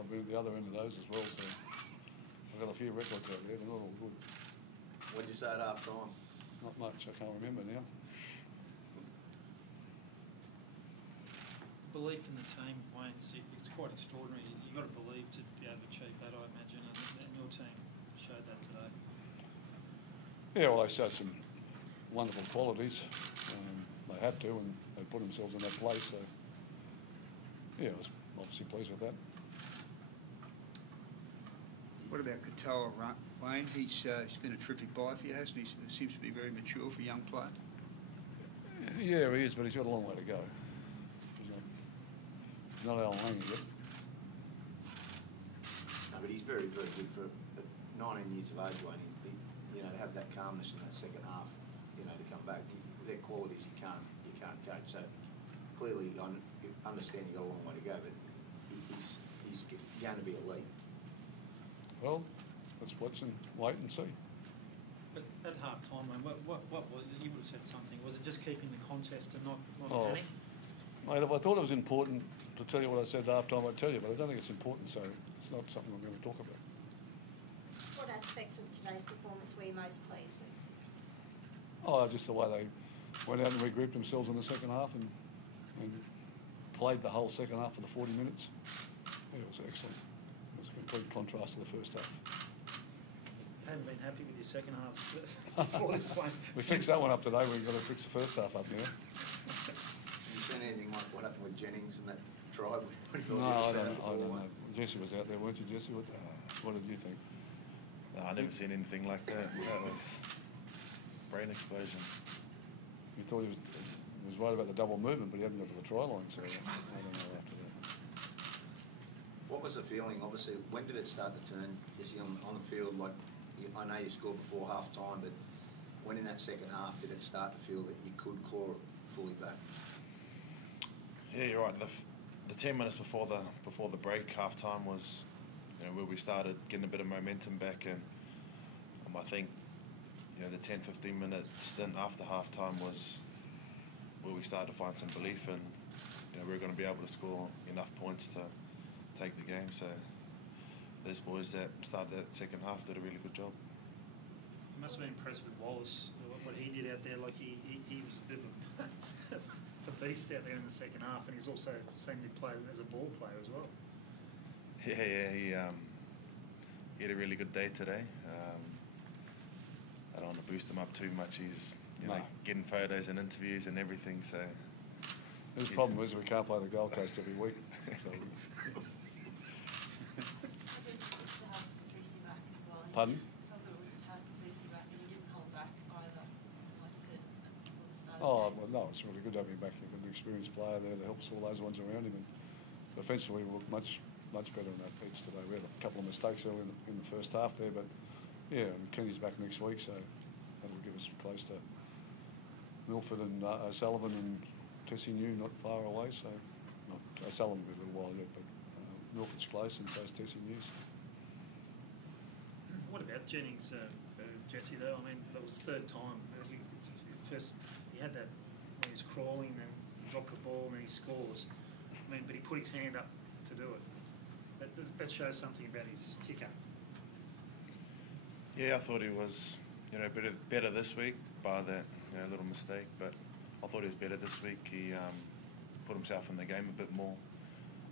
I've been at the other end of those as well, so I've got a few records out there. They're not all good. What did you say at half time? Not much. I can't remember now. Belief in the team, Wayne, it's quite extraordinary. You've got to believe to be able to achieve that, I imagine, and your team showed that today. Yeah, well, they showed some wonderful qualities. They had to, and they put themselves in that place. So, yeah, I was obviously pleased with that. What about Katoa, Wayne? He's been a terrific buy for you, hasn't he? He seems to be very mature for a young player. Yeah, he is, but he's got a long way to go. He's not Alan Lang yet. No, but he's very, very good for 19 years of age, Wayne. You know, to have that calmness in that second half, you know, to come back. They're qualities you can't coach. So clearly, I understand he's got a long way to go, but he's going to be elite. Well, let's watch and wait and see. But at half time, what was it? You would have said something. Was it just keeping the contest and not panic? Mate, if I thought it was important to tell you what I said at half time, I'd tell you, but I don't think it's important, so it's not something I'm going to talk about. What aspects of today's performance were you most pleased with? Oh, just the way they went out and regrouped themselves in the second half and played the whole second half for the 40 minutes. Yeah, it was excellent. It was a complete contrast to the first half. Hadn't been happy with your second half before this one. We fixed that one up today. We've got to fix the first half up now. Have you seen anything like what happened with Jennings and that try? No, I don't know. Jesse was out there, weren't you, Jesse? What did you think? No, I never seen anything like that. That was brain explosion. You thought he was right about the double movement, but he hadn't got to the try line, so I don't know after that. What was the feeling? Obviously, when did it start to turn? Is he on the field? Like, I know you scored before half time, but when in that second half did it start to feel that you could claw it fully back? Yeah, you're right. The 10 minutes before the break, half time was, you know, where we started getting a bit of momentum back, and I think, you know, the 10-15 minute stint after half time was where we started to find some belief, and you know, we were going to be able to score enough points to take the game. So those boys that started that second half did a really good job. You must have been impressed with Wallace, what he did out there. Like he was a bit of a beast out there in the second half, and he's also seemed to play as a ball player as well. Yeah, he had a really good day today. I don't want to boost him up too much. He's getting photos and interviews and everything. So his problem is we can't play the Gold Coast every week. Pardon? Oh, well, no, it's really good having him back. He's an experienced player there that helps all those ones around him. And offensively, we looked much better on that pitch today. We had a couple of mistakes early in the first half there, but yeah, Kenny's back next week, so that'll give us close to Milford and O'Sullivan and Tessie New not far away. So O'Sullivan will be a little while yet, but Milford's close and so's Tessie New. What about Jennings, Jesse, though? I mean, that was the third time. First, he had that when he was crawling, then he dropped the ball, and then he scores. I mean, but he put his hand up to do it. That shows something about his ticker. Yeah, I thought he was, you know, better this week by that little mistake, but I thought he was better this week. He put himself in the game a bit more.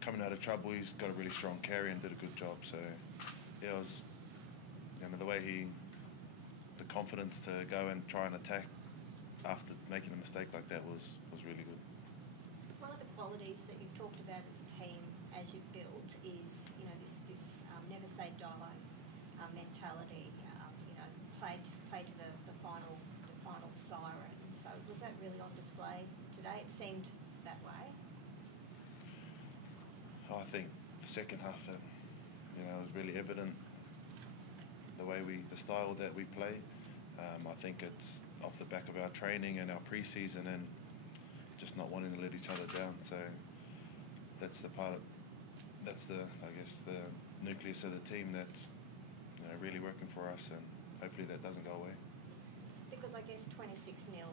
Coming out of trouble, he's got a really strong carry and did a good job. So, yeah, it was, you know, the confidence to go and try and attack after making a mistake like that was really good. One of the qualities that you've talked about as a team, as you've built, is this never say die mentality. Played to the final siren. So was that really on display today? It seemed that way. I think the second half, it was really evident the style that we play. I think it's off the back of our training and our pre-season and just not wanting to let each other down. So that's the nucleus of the team that's really working for us, and hopefully that doesn't go away. Because I guess 26-0,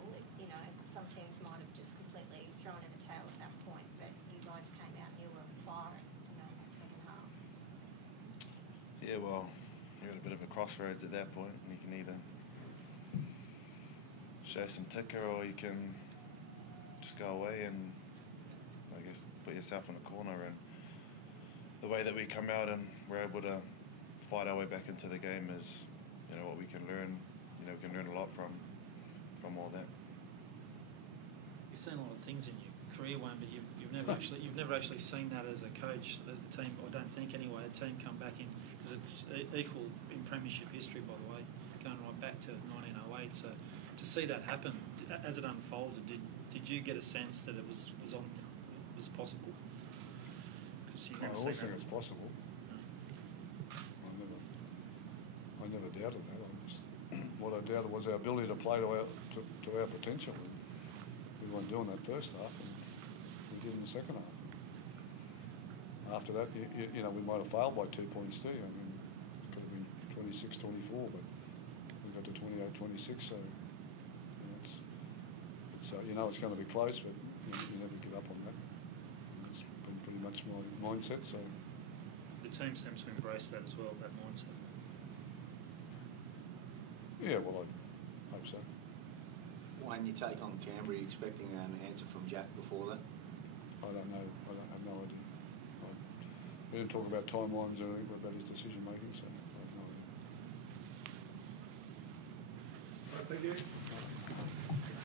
some teams might have just completely thrown in the towel at that point, but you guys came out and you were on fire, in that second half. Yeah, well, you're at a bit of a crossroads at that point, and you can either show some ticker or you can just go away and, I guess, put yourself in a corner. And the way that we come out and we're able to fight our way back into the game is, what we can learn. We can learn a lot from all that. You've seen a lot of things in your career, Wayne, but you've never actually seen that as a coach. The team, I don't think anyway, a team come back in, because it's equal in premiership history, by the way, going right back to 1908. So to see that happen as it unfolded, did you get a sense that it was possible? Because you I never always seen think that. it's possible. I never doubted that. What I doubted was our ability to play to our potential. We weren't doing that first half, and we did in the second half. After that, we might have failed by 2 points too. I mean, it could have been 26-24, but we got to 28-26. So it's it's going to be close, but you never give up on that. And it's been pretty much my mindset. So The team seems to embrace that as well, that mindset. yeah, well, I hope so. Wayne, you take on Canberra, expecting an answer from Jack before that? I don't know. I have no idea. We didn't talk about timelines or anything about his decision making, so I have no idea. Thank you.